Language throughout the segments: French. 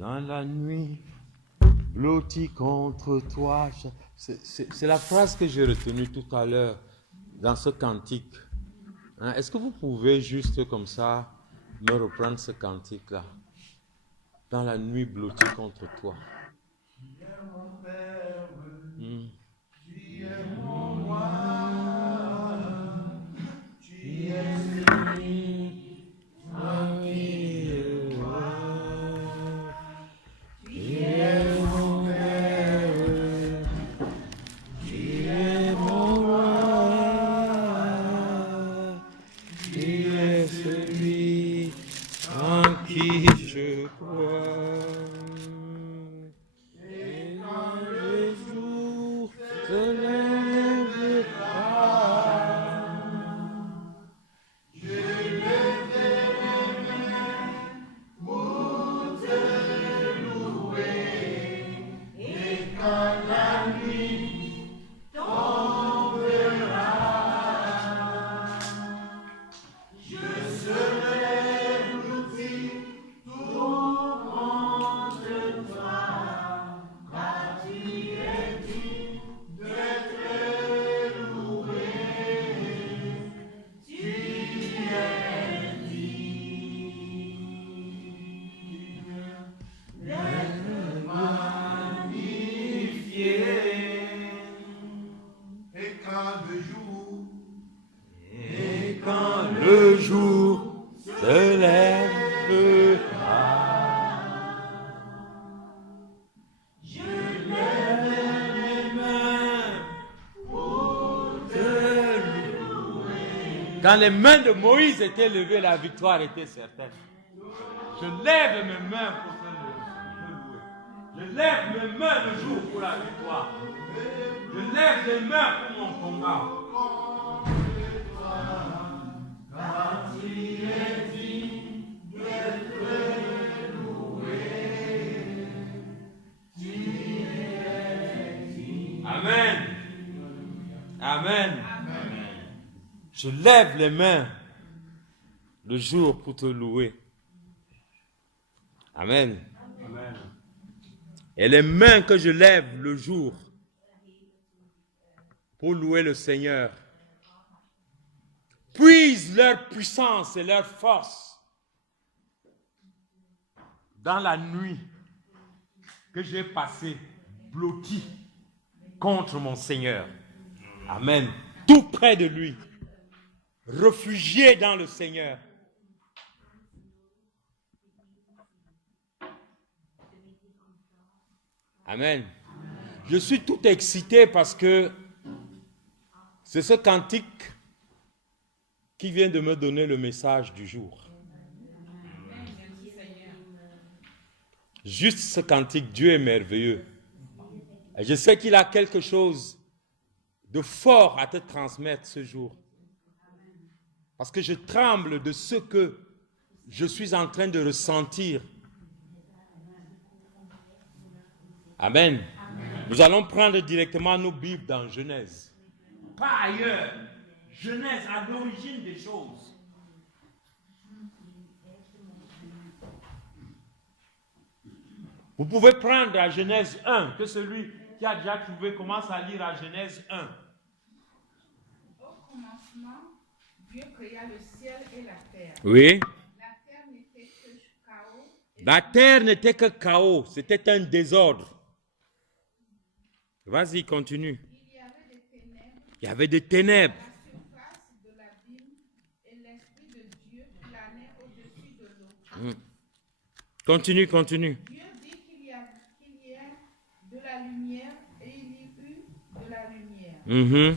Dans la nuit, blotti contre toi. C'est la phrase que j'ai retenue tout à l'heure dans ce cantique. Hein, est-ce que vous pouvez juste comme ça me reprendre ce cantique-là? Dans la nuit, blotti contre toi. Tu es mon roi, tu es celui en qui je crois. Tu es mon Père, tu es mon roi, tu es celui En qui je crois. Et quand le jour se lèvera, quand la nuit tombera, je serai blotti tout contre toi, car tu es digne d'être loué. Tu es digne d'être magnifié. Et quand le jour se lèvera, je lève les mains pour te louer. quand les mains de Moïse étaient levées, la victoire était certaine. Je lève mes mains pour te louer. Je lève mes mains le jour pour la victoire. Je lève les mains pour mon combat. Car tu es digne d'être loué. Tu es digne. Amen. Amen. Je lève les mains le jour pour te louer. Amen. Et les mains que je lève le jour pour louer le Seigneur puisent leur puissance et leur force dans la nuit que j'ai passée blotti contre mon Seigneur. Amen. Tout près de lui, réfugié dans le Seigneur. Amen. Je suis tout excité parce que c'est ce cantique qui vient de me donner le message du jour. Juste ce cantique, Dieu est merveilleux. Et je sais qu'il a quelque chose de fort à te transmettre ce jour. Parce que je tremble de ce que je suis en train de ressentir. Amen. Nous allons prendre directement nos Bibles dans Genèse. Pas ailleurs. Genèse, à l'origine des choses. Vous pouvez prendre à Genèse 1, que celui qui a déjà trouvé commence à lire à Genèse 1. Au commencement, Dieu créa le ciel et la terre. Oui. La terre n'était que chaos. La terre n'était que chaos, c'était un désordre. Vas-y, continue. Il y avait des ténèbres. Il y avait des ténèbres. La surface de l'abîme et l'Esprit de Dieu planait au-dessus de l'eau. Continue, continue. Dieu dit qu'il y ait de la lumière et il y eut de la lumière. Dieu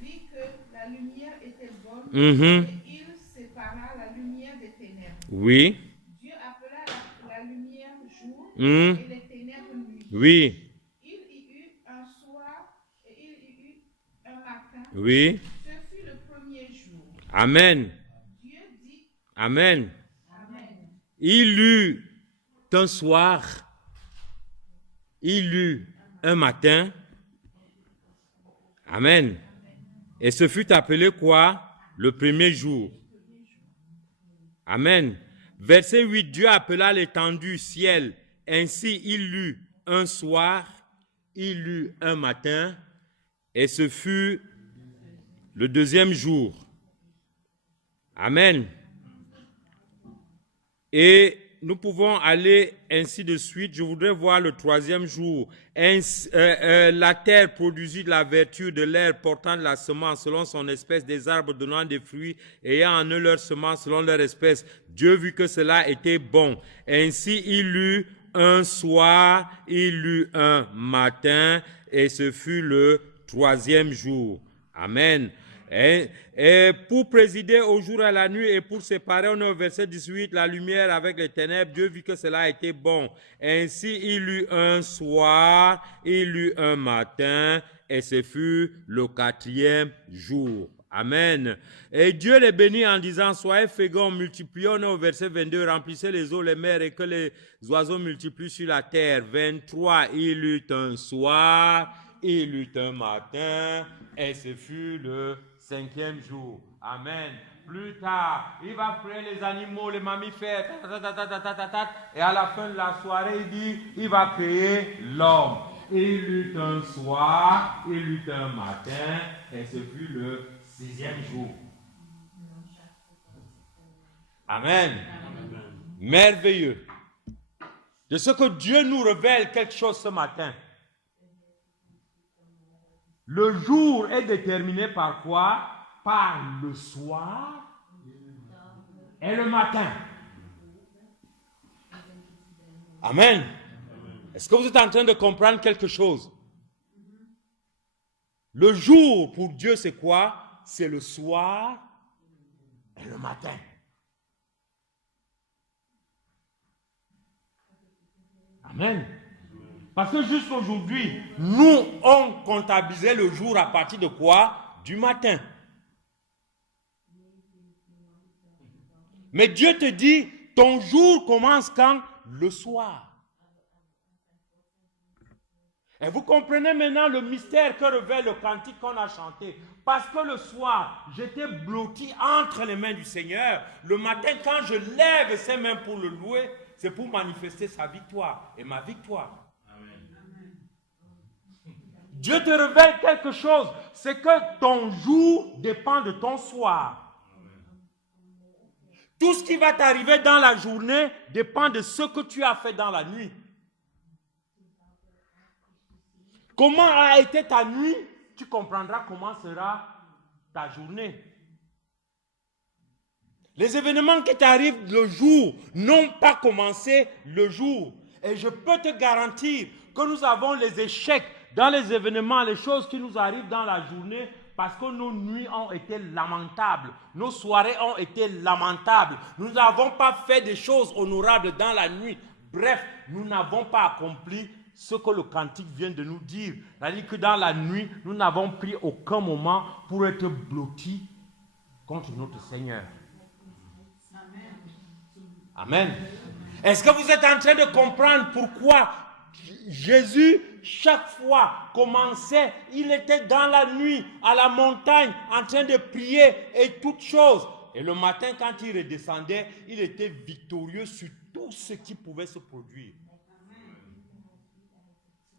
vit que la lumière était bonne et il sépara la lumière des ténèbres. Oui. Dieu appela la lumière jour Mhm. et les ténèbres nuit. Oui. Il y eut un soir et il y eut un matin. Oui. Ce fut le premier jour. Amen. Dieu dit Amen. Amen. Il eut un soir, il eut un matin. Amen. Et ce fut appelé quoi? Le premier jour. Amen. Verset 8, Dieu appela l'étendue ciel Ainsi il lut un soir, il lut un matin, et ce fut le deuxième jour. Amen. Et nous pouvons aller ainsi de suite. Je voudrais voir le troisième jour. La terre produisit de la vertu, de l'air portant de la semence selon son espèce, des arbres donnant des fruits, ayant en eux leur semence selon leur espèce. Dieu vit que cela était bon. Ainsi il lut un soir, il lut un matin, et ce fut le troisième jour. Amen. Et pour présider au jour et à la nuit et pour séparer, on est au verset 18, la lumière avec les ténèbres, Dieu vit que cela a été bon. Ainsi il eut un soir, il eut un matin, et ce fut le quatrième jour. Amen. Et Dieu les bénit en disant, soyez féconds, multipliez, on est au verset 22, remplissez les eaux, les mers et que les oiseaux multiplient sur la terre. 23, il eut un soir, il eut un matin, et ce fut le cinquième jour. Amen. Plus tard, il va créer les animaux, les mammifères, et à la fin de la soirée, il dit, il va créer l'homme. Il eut un soir, il eut un matin, et ce fut le sixième jour. Amen. Amen. Merveilleux. De ce que Dieu nous révèle quelque chose ce matin. Le jour est déterminé par quoi? Par le soir et le matin. Amen. Est-ce que vous êtes en train de comprendre quelque chose? Le jour pour Dieu c'est quoi? C'est le soir et le matin. Amen. Parce que jusqu'aujourd'hui, nous, on comptabilisait le jour à partir de quoi? Du matin. Mais Dieu te dit, ton jour commence quand? Le soir. Et vous comprenez maintenant le mystère que révèle le cantique qu'on a chanté. Parce que le soir, j'étais blotti entre les mains du Seigneur. Le matin, quand je lève ses mains pour le louer, c'est pour manifester sa victoire et ma victoire. Dieu te révèle quelque chose, c'est que ton jour dépend de ton soir. Tout ce qui va t'arriver dans la journée dépend de ce que tu as fait dans la nuit. Comment a été ta nuit, tu comprendras comment sera ta journée. Les événements qui t'arrivent le jour n'ont pas commencé le jour. Et je peux te garantir que nous avons les échecs dans les événements, les choses qui nous arrivent dans la journée, parce que nos nuits ont été lamentables, nos soirées ont été lamentables. Nous n'avons pas fait des choses honorables dans la nuit. Bref, nous n'avons pas accompli ce que le cantique vient de nous dire. C'est-à-dire que dans la nuit, nous n'avons pris aucun moment pour être blottis contre notre Seigneur. Amen. Est-ce que vous êtes en train de comprendre pourquoi Jésus, chaque fois, commençait, il était dans la nuit, à la montagne, en train de prier et toutes choses. Et le matin, quand il redescendait, il était victorieux sur tout ce qui pouvait se produire.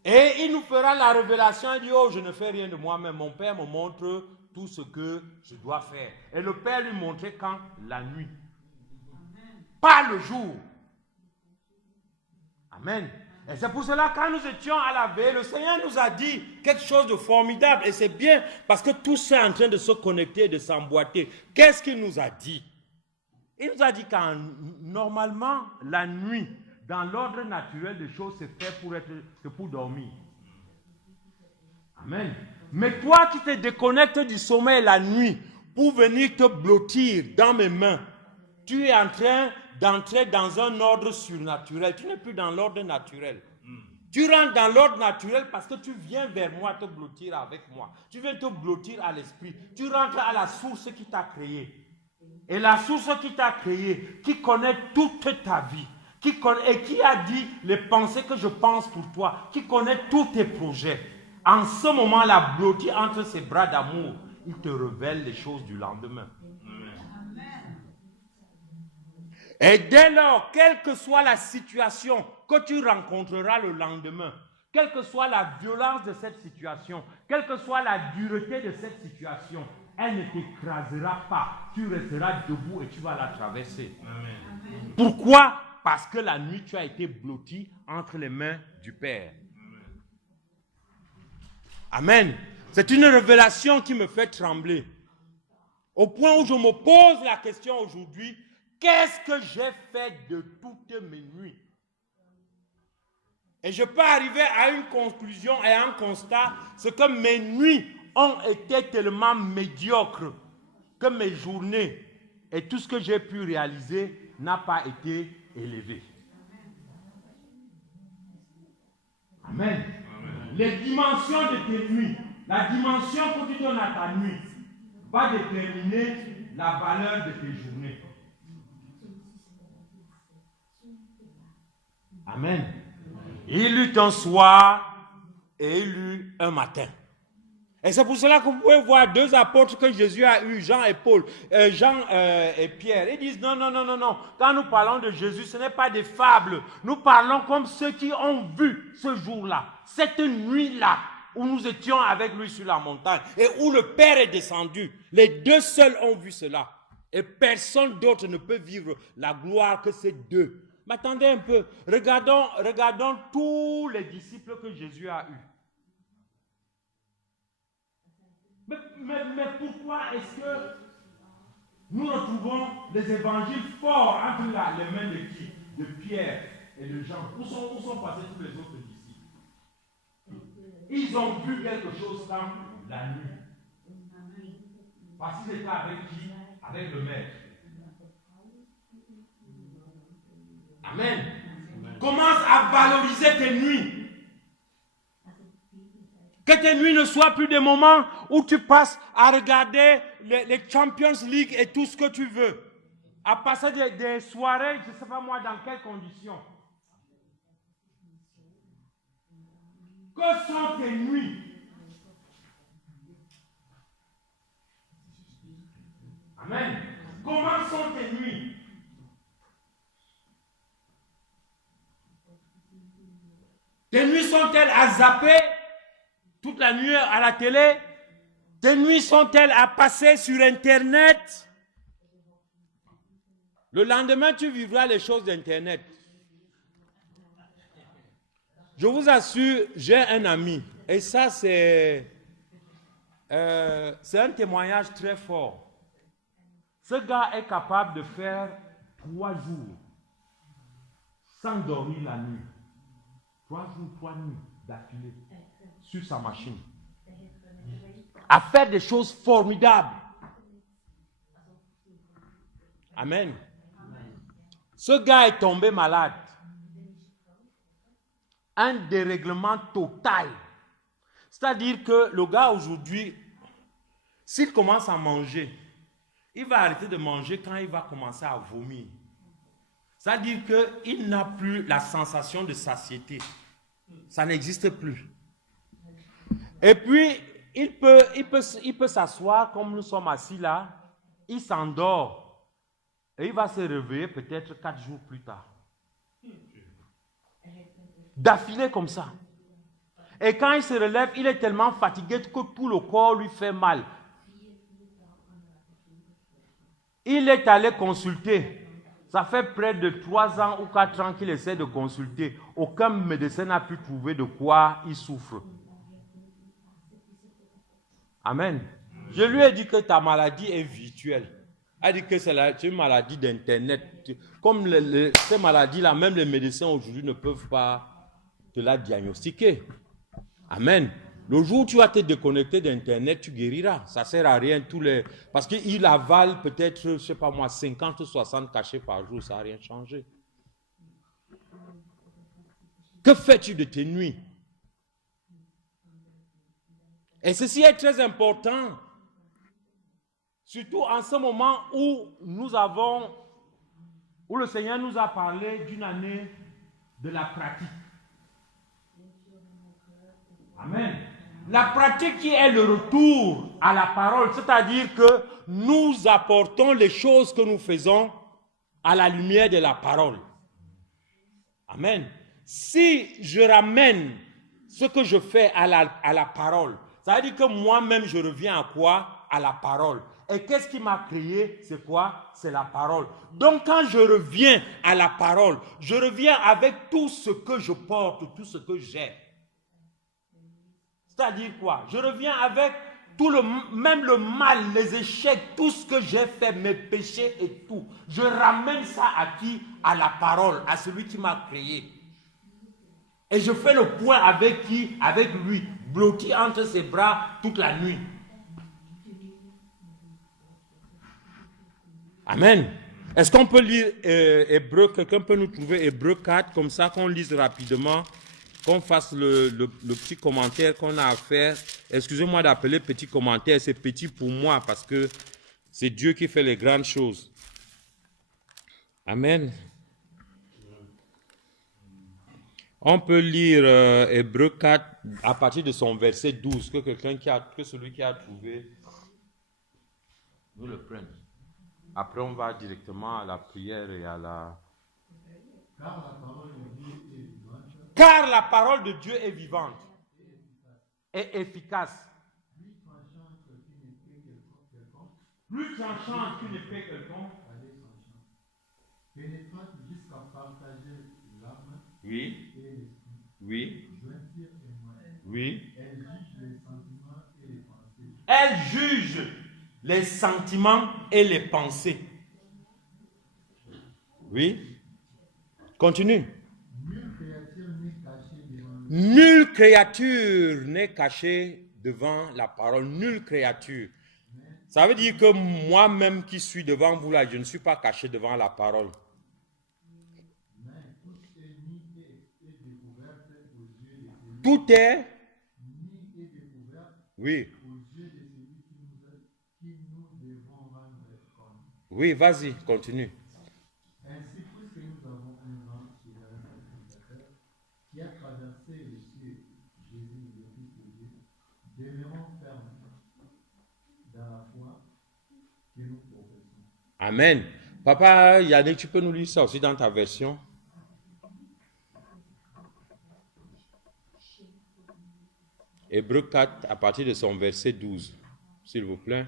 Et il nous fera la révélation, il dit, oh, je ne fais rien de moi-même, mon Père me montre tout ce que je dois faire. Et le Père lui montrait quand? La nuit. Pas le jour. Amen. Et c'est pour cela, quand nous étions à la veille, le Seigneur nous a dit quelque chose de formidable. Et c'est bien, parce que tout ça est en train de se connecter, de s'emboîter. Qu'est-ce qu'il nous a dit? Il nous a dit que normalement, la nuit, dans l'ordre naturel des choses, c'est fait pour dormir. Amen. Mais toi qui te déconnectes du sommeil la nuit, pour venir te blottir dans mes mains, tu es en train d'entrer dans un ordre surnaturel. Tu n'es plus dans l'ordre naturel. Tu rentres dans l'ordre naturel parce que tu viens vers moi te blottir avec moi. Tu viens te blottir à l'esprit. Tu rentres à la source qui t'a créé. Et la source qui t'a créé, qui connaît toute ta vie, et qui a dit les pensées que je pense pour toi, qui connaît tous tes projets. En ce moment-là, blotti entre ses bras d'amour, il te révèle les choses du lendemain. Et dès lors, quelle que soit la situation que tu rencontreras le lendemain, quelle que soit la violence de cette situation, quelle que soit la dureté de cette situation, elle ne t'écrasera pas. Tu resteras debout et tu vas la traverser. Amen. Pourquoi? Parce que la nuit, tu as été blotti entre les mains du Père. Amen. C'est une révélation qui me fait trembler. Au point où je me pose la question aujourd'hui, qu'est-ce que j'ai fait de toutes mes nuits? Et je peux arriver à une conclusion et à un constat, c'est que mes nuits ont été tellement médiocres que mes journées et tout ce que j'ai pu réaliser n'a pas été élevé. Amen. Amen. Les dimensions de tes nuits, la dimension que tu donnes à ta nuit, va déterminer la valeur de tes journées. Amen. Il eut un soir et il eut un matin. Et c'est pour cela que vous pouvez voir deux apôtres que Jésus a eus, Jean et Paul, Jean et Pierre. Ils disent non. Quand nous parlons de Jésus, ce n'est pas des fables. Nous parlons comme ceux qui ont vu ce jour-là, cette nuit-là, où nous étions avec lui sur la montagne et où le Père est descendu. Les deux seuls ont vu cela. Et personne d'autre ne peut vivre la gloire que ces deux. Mais attendez un peu. Regardons tous les disciples que Jésus a eus. Mais pourquoi est-ce que nous retrouvons les évangiles forts entre les mains de qui? De Pierre et de Jean. Où sont passés tous les autres disciples? Ils ont vu quelque chose comme la nuit. Parce qu'ils étaient avec qui? Avec le Maître. Amen. Amen. Commence à valoriser tes nuits. Que tes nuits ne soient plus des moments où tu passes à regarder les Champions League et tout ce que tu veux. À passer des soirées, je ne sais pas moi dans quelles conditions. Que sont tes nuits? Amen. Comment sont tes nuits? Tes nuits sont-elles à zapper toute la nuit à la télé? Tes nuits sont-elles à passer sur Internet? Le lendemain, tu vivras les choses d'Internet. Je vous assure, j'ai un ami. Et ça, c'est un témoignage très fort. Ce gars est capable de faire 3 jours sans dormir la nuit. 3 jours, 3 nuits d'affilée sur sa machine. À faire des choses formidables. Amen. Ce gars est tombé malade. Un dérèglement total. C'est-à-dire que le gars aujourd'hui, s'il commence à manger, il va arrêter de manger quand il va commencer à vomir. C'est-à-dire qu'il n'a plus la sensation de satiété. Ça n'existe plus. Et puis, il peut s'asseoir comme nous sommes assis là, il s'endort et il va se réveiller peut-être 4 jours plus tard. D'affilée comme ça. Et quand il se relève, il est tellement fatigué que tout le corps lui fait mal. Il est allé consulter. Ça fait près de 3 ans ou 4 ans qu'il essaie de consulter. Aucun médecin n'a pu trouver de quoi il souffre. Amen. Je lui ai dit que ta maladie est virtuelle. Elle a dit que c'est une maladie d'Internet. Comme ces maladies-là, même les médecins aujourd'hui ne peuvent pas te la diagnostiquer. Amen. Le jour où tu vas te déconnecter d'Internet, tu guériras. Ça ne sert à rien. Parce qu'il avale peut-être, je ne sais pas moi, 50 ou 60 cachets par jour. Ça n'a rien changé. Que fais-tu de tes nuits? Et ceci est très important. Surtout en ce moment où où le Seigneur nous a parlé d'une année de la pratique. Amen. La pratique qui est le retour à la parole, c'est-à-dire que nous apportons les choses que nous faisons à la lumière de la parole. Amen. Si je ramène ce que je fais à la parole, ça veut dire que moi-même, je reviens à quoi? À la parole. Et qu'est-ce qui m'a créé? C'est quoi? C'est la parole. Donc, quand je reviens à la parole, je reviens avec tout ce que je porte, tout ce que j'ai. C'est-à-dire quoi? Je reviens avec même le mal, les échecs, tout ce que j'ai fait, mes péchés et tout. Je ramène ça à qui? À la parole, à celui qui m'a créé. Et je fais le point avec qui? Avec lui, blotti entre ses bras toute la nuit. Amen. Est-ce qu'on peut lire Hébreu? Quelqu'un peut nous trouver Hébreu 4, comme ça qu'on lise rapidement, qu'on fasse le petit commentaire qu'on a à faire. Excusez-moi d'appeler petit commentaire, c'est petit pour moi parce que c'est Dieu qui fait les grandes choses. Amen. On peut lire Hébreu 4 à partir de son verset 12, que celui qui a trouvé nous le prenne. Après, on va directement à la prière et à la... Car la parole de Dieu est vivante et efficace. Plus tranchante qu'une épée quelconque. Pénétrante jusqu'à partager l'âme. Oui. Et l'esprit. Oui. Jointure et moelle. Oui. Elle juge les sentiments et les pensées. Elle juge les sentiments et les pensées. Oui. Continue. Nulle créature n'est cachée devant la parole. Nulle créature. Ça veut dire que moi-même qui suis devant vous là, je ne suis pas caché devant la parole. Tout est. Oui. Oui, vas-y, continue. Ainsi, puisque nous avons un grand souverain sacrificateur qui a traversé les cieux, Jésus, le Fils de Dieu, demeurons fermes dans la foi que nous professons. Amen. Papa Yannick, tu peux nous lire ça aussi dans ta version? Hébreu 4, à partir de son verset 12, s'il vous plaît.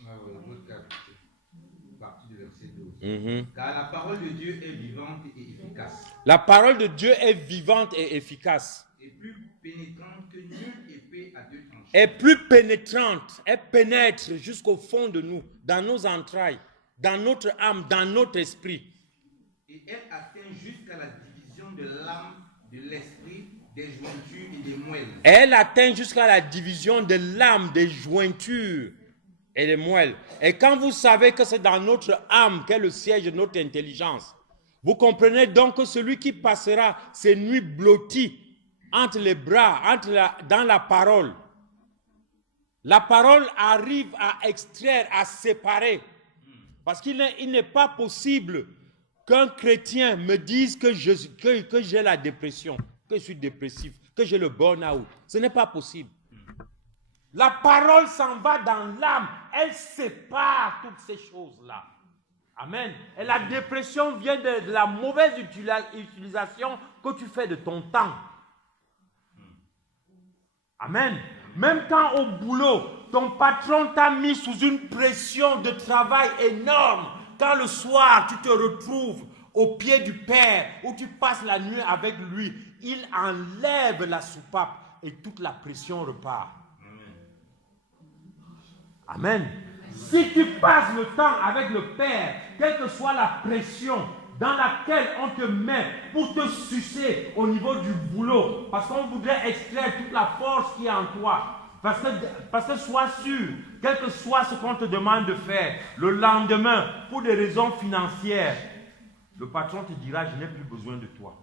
Hébreu 4, partie du verset 12. Car la parole de Dieu est vivante et efficace. La parole de Dieu est vivante et efficace. Et plus pénétrante que nulle épée à deux tranchants. Est plus pénétrante. Elle pénètre jusqu'au fond de nous, dans nos entrailles, dans notre âme, dans notre esprit. Et elle atteint jusqu'à la division de l'âme, de l'esprit, des jointures et des moelles. Elle atteint jusqu'à la division de l'âme, des jointures et des moelles. Et quand vous savez que c'est dans notre âme qu'est le siège de notre intelligence, vous comprenez donc que celui qui passera ces nuits blotties entre les bras, dans la parole arrive à extraire, à séparer. Parce qu'il n'est pas possible qu'un chrétien me dise que j'ai la dépression, que je suis dépressif, que j'ai le burn-out. Ce n'est pas possible. La parole s'en va dans l'âme. Elle sépare toutes ces choses-là. Amen. Et la dépression vient de la mauvaise utilisation que tu fais de ton temps. Amen. Même quand au boulot, ton patron t'a mis sous une pression de travail énorme, quand le soir tu te retrouves au pied du Père, où tu passes la nuit avec lui, il enlève la soupape et toute la pression repart. Amen. Si tu passes le temps avec le Père, quelle que soit la pression dans laquelle on te met pour te sucer au niveau du boulot, parce qu'on voudrait extraire toute la force qui est en toi, parce que sois sûr, quel que soit ce qu'on te demande de faire, le lendemain, pour des raisons financières, le patron te dira, je n'ai plus besoin de toi.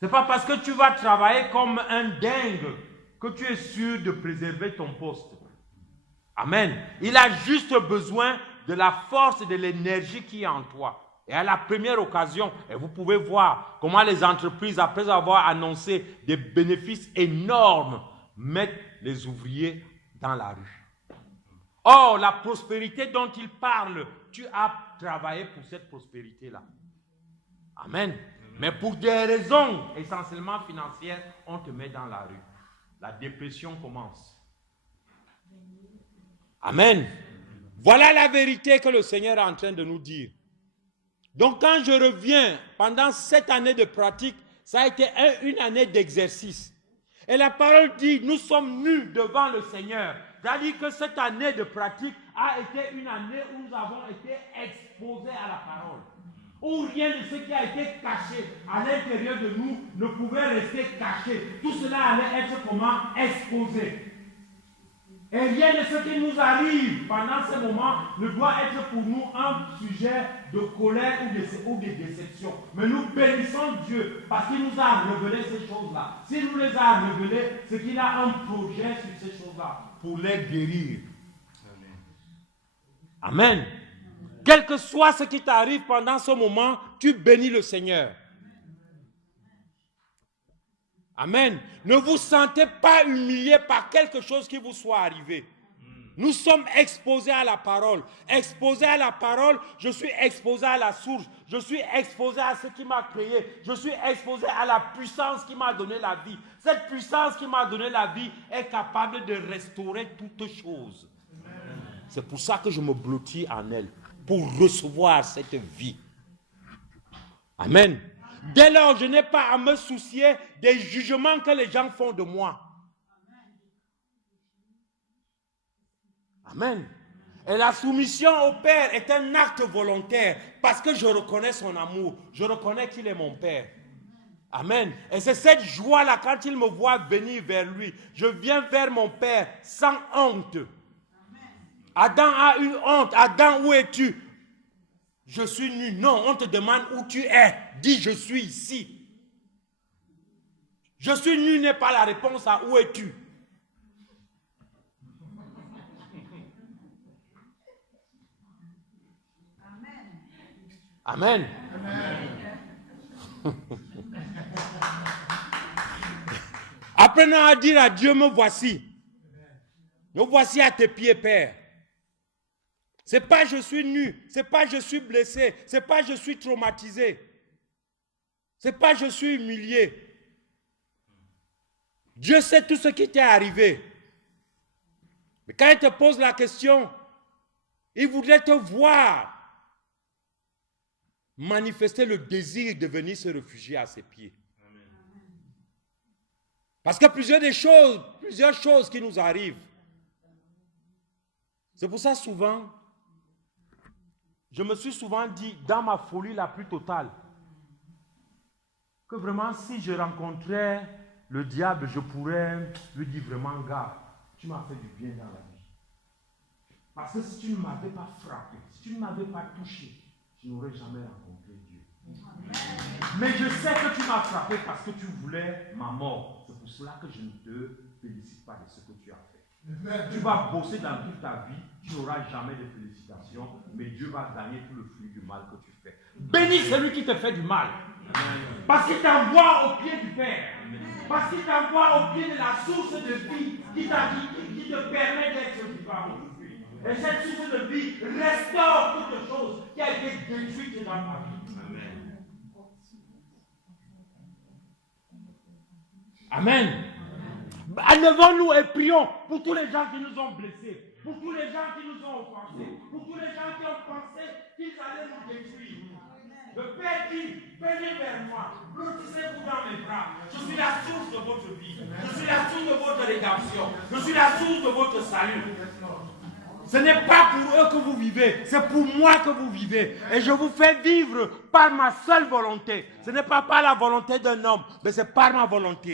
Ce n'est pas parce que tu vas travailler comme un dingue que tu es sûr de préserver ton poste. Amen. Il a juste besoin de la force et de l'énergie qui est en toi. Et à la première occasion, et vous pouvez voir comment les entreprises, après avoir annoncé des bénéfices énormes, mettent les ouvriers dans la rue. Or, la prospérité dont il parle, tu as travaillé pour cette prospérité-là. Amen. Mais pour des raisons essentiellement financières, on te met dans la rue. La dépression commence. Amen. Voilà la vérité que le Seigneur est en train de nous dire. Donc quand je reviens, pendant cette année de pratique, ça a été une année d'exercice. Et la parole dit, nous sommes nus devant le Seigneur. C'est-à-dire que cette année de pratique a été une année où nous avons été exposés à la parole. Où rien de ce qui a été caché à l'intérieur de nous ne pouvait rester caché. Tout cela allait être comment? Exposé. Et rien de ce qui nous arrive pendant ce moment ne doit être pour nous un sujet de colère ou de déception. Mais nous bénissons Dieu parce qu'il nous a révélé ces choses-là. S'il nous les a révélées, c'est qu'il a un projet sur ces choses-là pour les guérir. Amen. Amen. Quel que soit ce qui t'arrive pendant ce moment, tu bénis le Seigneur. Amen. Ne vous sentez pas humilié par quelque chose qui vous soit arrivé. Nous sommes exposés à la parole. Exposés à la parole, je suis exposé à la source. Je suis exposé à ce qui m'a créé. Je suis exposé à la puissance qui m'a donné la vie. Cette puissance qui m'a donné la vie est capable de restaurer toutes choses. C'est pour ça que je me blottis en elle, pour recevoir cette vie. Amen. Dès lors, je n'ai pas à me soucier des jugements que les gens font de moi. Amen. Et la soumission au Père est un acte volontaire parce que je reconnais son amour. Je reconnais qu'il est mon Père. Amen. Et c'est cette joie-là quand il me voit venir vers lui. Je viens vers mon Père sans honte. Adam a eu honte. Adam, où es-tu? Je suis nu. Non, on te demande où tu es. Dis, je suis ici. Je suis nu n'est pas la réponse à où es-tu. Amen. Amen. Apprenons à dire à Dieu, me voici. Me voici à tes pieds, Père. C'est pas je suis nu, c'est pas je suis blessé, c'est pas je suis traumatisé. C'est pas je suis humilié. Dieu sait tout ce qui t'est arrivé. Mais quand il te pose la question, il voudrait te voir manifester le désir de venir se réfugier à ses pieds. Amen. Parce que plusieurs choses qui nous arrivent. C'est pour ça souvent, je me suis souvent dit, dans ma folie la plus totale, que vraiment si je rencontrais le diable, je pourrais lui dire vraiment, gars, tu m'as fait du bien dans la vie. Parce que si tu ne m'avais pas frappé, si tu ne m'avais pas touché, je n'aurais jamais rencontré Dieu. Mais je sais que tu m'as frappé parce que tu voulais ma mort. C'est pour cela que je ne te félicite pas de ce que tu as fait. Tu vas bosser dans toute ta vie, tu n'auras jamais de félicitations, mais Dieu va gagner tout le flux du mal que tu fais. Bénis celui qui te fait du mal. Parce qu'il t'envoie au pied du Père. Parce qu'il t'envoie au pied de la source de vie qui te permet d'être vivant aujourd'hui. Et cette source de vie restaure toute chose qui a été détruite dans ma vie. Amen. Levons-nous et prions pour tous les gens qui nous ont blessés, pour tous les gens qui nous ont offensés, pour tous les gens qui ont pensé qu'ils allaient nous détruire. Le Père dit, venez vers moi, blottissez-vous dans mes bras. Je suis la source de votre vie. Je suis la source de votre rédemption. Je suis la source de votre salut. Ce n'est pas pour eux que vous vivez, c'est pour moi que vous vivez. Et je vous fais vivre par ma seule volonté. Ce n'est pas par la volonté d'un homme, mais c'est par ma volonté.